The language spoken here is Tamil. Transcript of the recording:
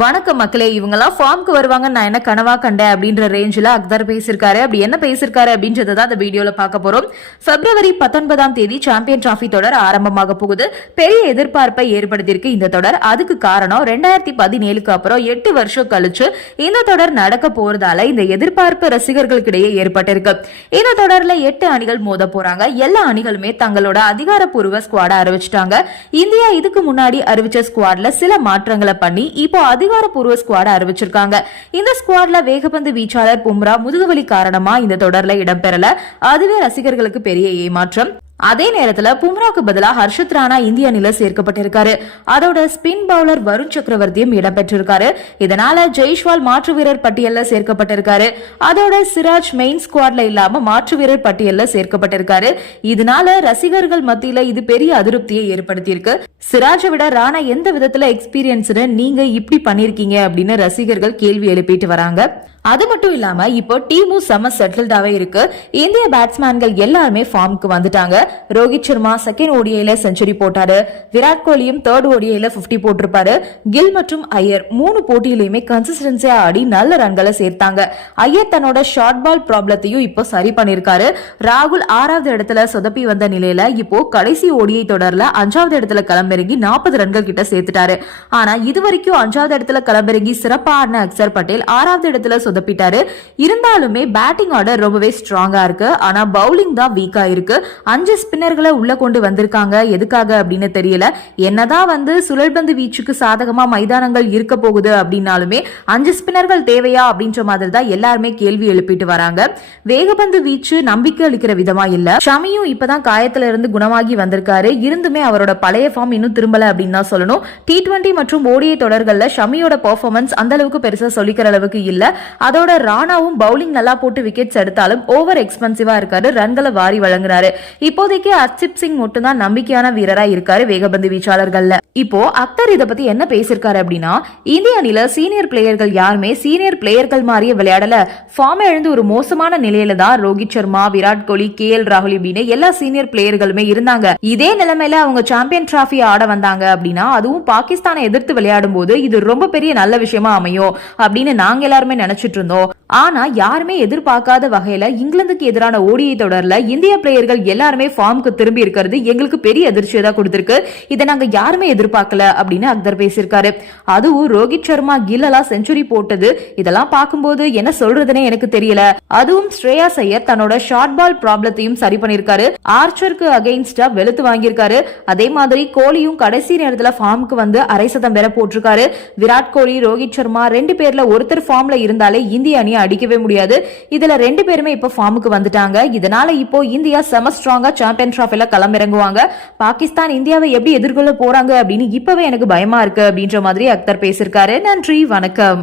வணக்கம் மக்களே இவங்கெல்லாம் ஃபார்முக்கு வருவாங்க நான் என்ன கனவா கண்டேன் அப்படின்ற ரேஞ்சில் அக்தர் பேசியிருக்காரு. அப்படி என்ன பேசியிருக்காரு அப்படின்றத தான் இந்த வீடியோல பார்க்க போறோம். பிப்ரவரி பத்தொன்பதாம் தேதி சாம்பியன் டிராஃபி தொடர் ஆரம்பமாக போகுது. பெரிய எதிர்பார்ப்பை ஏற்படுத்தியிருக்கு இந்த தொடர். அதுக்கு காரணம் ரெண்டாயிரத்தி பதினேழுக்கு அப்புறம் எட்டு வருஷம் கழிச்சு இந்த தொடர் நடக்க போறதால இந்த எதிர்பார்ப்பு ரசிகர்களுக்கிடையே ஏற்பட்டிருக்கு. இந்த தொடர்ல எட்டு அணிகள் மோத போறாங்க. எல்லா அணிகளுமே தங்களோட அதிகாரப்பூர்வ ஸ்குவாட அறிவிச்சிட்டாங்க. இந்தியா இதுக்கு முன்னாடி அறிவிச்ச ஸ்குவாட்ல சில மாற்றங்களை பண்ணி இப்போ அது அதிகாரப்பூர்வ ஸ்குவாட அறிவிச்சிருக்காங்க. இந்த ஸ்குவாட்ல வேகப்பந்து வீச்சாளர் பும்ரா முதுகுவலி காரணமா இந்த தொடர்ல இடம்பெறல. அதுவே ரசிகர்களுக்கு பெரிய ஏமாற்றம். அதே நேரத்துல பும்ராக்கு பதிலா ஹர்ஷத் ராணா இந்திய அணில சேர்க்கப்பட்டிருக்காரு. அதோட ஸ்பின் பவுலர் வருண் சக்கரவர்த்தியும் இடம்பெற்றிருக்காரு. இதனால ஜெய்ஷ்வால் மாற்று வீரர் பட்டியல்ல சேர்க்கப்பட்டிருக்காரு. அதோட சிராஜ் மெயின் ஸ்குவாட்ல இல்லாம மாற்று வீரர் பட்டியல்ல சேர்க்கப்பட்டிருக்காரு. இதனால ரசிகர்கள் மத்தியில இது பெரிய அதிருப்தியை ஏற்படுத்தியிருக்கு. சிராஜை விட ராணா எந்த விதத்துல எக்ஸ்பீரியன்ஸ்னு நீங்க இப்படி பண்ணிருக்கீங்க அப்படின்னு ரசிகர்கள் கேள்வி எழுப்பிட்டு வராங்க. அது மட்டும் இல்லாம இப்போ டீமும் செம செட்டில்டாவே இருக்கு. இந்திய பேட்ஸ்மேன்கள் எல்லாருமே ஃபார்முக்கு வந்துட்டாங்க. ரோஹித் சர்மா செகண்ட் ஓடிஐல செஞ்சுரி போட்டாரு. விராட் கோலியும் தேர்ட் ஓடிஐல 50 போட்டிருப்பாரு. கில் மற்றும் ஐயர் மூணு போட்டியிலையுமே கன்சிஸ்டன்சியா ஆடி நல்ல ரன்களை சேர்த்தாங்க. ஐயர் தன்னோட ஷார்ட் பால் ப்ராப்ளத்தையும் இப்போ சரி பண்ணிருக்காரு. ராகுல் ஆறாவது இடத்துல சொதப்பி வந்த நிலையில இப்போ கடைசி ஓடியை தொடர்ல. அஞ்சாவது இடத்துல களமிறங்கி நாற்பது ரன்கள் கிட்ட சேர்த்துட்டாரு. ஆனா இது வரைக்கும் அஞ்சாவது இடத்துல களமிறங்கி சிறப்பா ஆடின அக்சர் பட்டேல் ஆறாவது இடத்துல சொதப்பிட்டாரு. இருந்தாலுமே பேட்டிங் ஆர்டர் ரொம்பவே ஸ்ட்ராங்கா இருக்கு. ஆனா பவுலிங் தான் வீக்கா இருக்கு. அஞ்சு ஸ்பின்னர்களை உள்ள கொண்டு வந்திருக்காங்க. எதுக்காக அப்படின்னு தெரியல. என்னதான் வந்து சுழல்பந்து வீச்சுக்கு சாதகமா மைதானங்கள் இருக்க போகுது அப்படின்னாலுமே அஞ்சு ஸ்பின்னர்கள் தேவையா அப்படின்ற மாதிரி தான் எல்லாருமே கேள்வி எழுப்பிட்டு வராங்க. வேகபந்து வீச்சு நம்பிக்கை அளிக்கிற விதமா இல்ல. ஷமியும் இப்பதான் காயத்துல இருந்து குணமாகி வந்திருக்காரு. இருந்துமே அவரோட பழைய ஃபார்ம் இன்னும் திரும்பல அப்படின்னு தான் சொல்லணும். டி டுவெண்ட்டி மற்றும் ஓடிஐ தொடர்கள்ல ஷமியோட பெர்ஃபார்மன்ஸ் அந்த அளவுக்கு பெருசா சொல்லிக்கிற அளவுக்கு இல்ல. அதோட ராணாவும் பவுலிங் நல்லா போட்டு விக்கெட்ஸ் எடுத்தாலும் ஓவர் எக்ஸ்பென்சிவா இருக்காரு. ரன்களை வாரி வழங்குறாரு. இப்போதைக்கு அர்ச்சிப் சிங் மட்டும் தான் நம்பிக்கையான வீரரா இருக்காரு வேகபந்து வீச்சாளர்கள்ல. இப்போ அக்தர் இத பத்தி என்ன பேசியிருக்காரு அப்படின்னா இந்திய அணில சீனியர் பிளேயர்கள் யாருமே சீனியர் பிளேயர்கள் மாதிரியே விளையாடல. ஃபார்ம் எழுந்து ஒரு மோசமான நிலையில தான் ரோஹித் சர்மா விராட் கோலி கே எல் ராகுல் இப்படின்னு எல்லா சீனியர் பிளேயர்களுமே இருந்தாங்க. இதே நிலைமையில அவங்க சாம்பியன் டிராஃபி ஆட வந்தாங்க அப்படின்னா அதுவும் பாகிஸ்தானை எதிர்த்து விளையாடும் போது இது ரொம்ப பெரிய நல்ல விஷயமா அமையும் அப்படின்னு நாங்க எல்லாருமே நினைச்சிட்டு இருந்தோம் ஆனா யாருமே எதிர்பார்க்காத வகையில இங்கிலாந்துக்கு எதிரான ஓடிஐ தொடர்ல இந்திய பிளேயர்கள் எல்லாருமே ஃபார்முக்கு திரும்பி இருக்கிறது எங்களுக்கு பெரிய அதிர்ச்சியை தான் கொடுத்திருக்கு. இதை நாங்க யாருமே எதிர்பார்க்கல அப்படின்னு அக்தர் பேசியிருக்காரு. அதுவும் ரோஹித் சர்மா கில் செஞ்சுரி போட்டது. இதெல்லாம் பார்க்கும்போது என்ன சொல்றதுன்னே எனக்கு தெரியல. அதுவும் ஸ்ரேயா சையர் தன்னோட ஷார்ட் பால் ப்ராப்ளத்தையும் சரி பண்ணிருக்காரு ஆர்ச்சருக்கு அகைன்ஸ்டா வெளுத்து வாங்கியிருக்காரு. அதே மாதிரி கோலியும் கடைசி நேரத்துல ஃபார்முக்கு வந்து அரை சதம் பெற போட்டிருக்காரு. விராட் கோலி ரோஹித் சர்மா ரெண்டு பேர்ல ஒருத்தர் ஃபார்ம்ல இருந்தாலே இந்திய அணியை அடிக்கவே முடியாது. இதுல ரெண்டு பேருமே இப்ப ஃபார்முக்கு வந்துட்டாங்க. இதனால இப்போ இந்தியா செம ஸ்ட்ராங்கா சாம்பியன் டிராஃபில களமிறங்குவாங்க. பாகிஸ்தான் இந்தியாவை எப்படி எதிர்கொள்ள போறாங்க அப்படின்னு இப்பவே எனக்கு பயமா இருக்கு அப்படின்ற மாதிரி அக்தர் பேசியிருக்காரு. நன்றி வணக்கம்.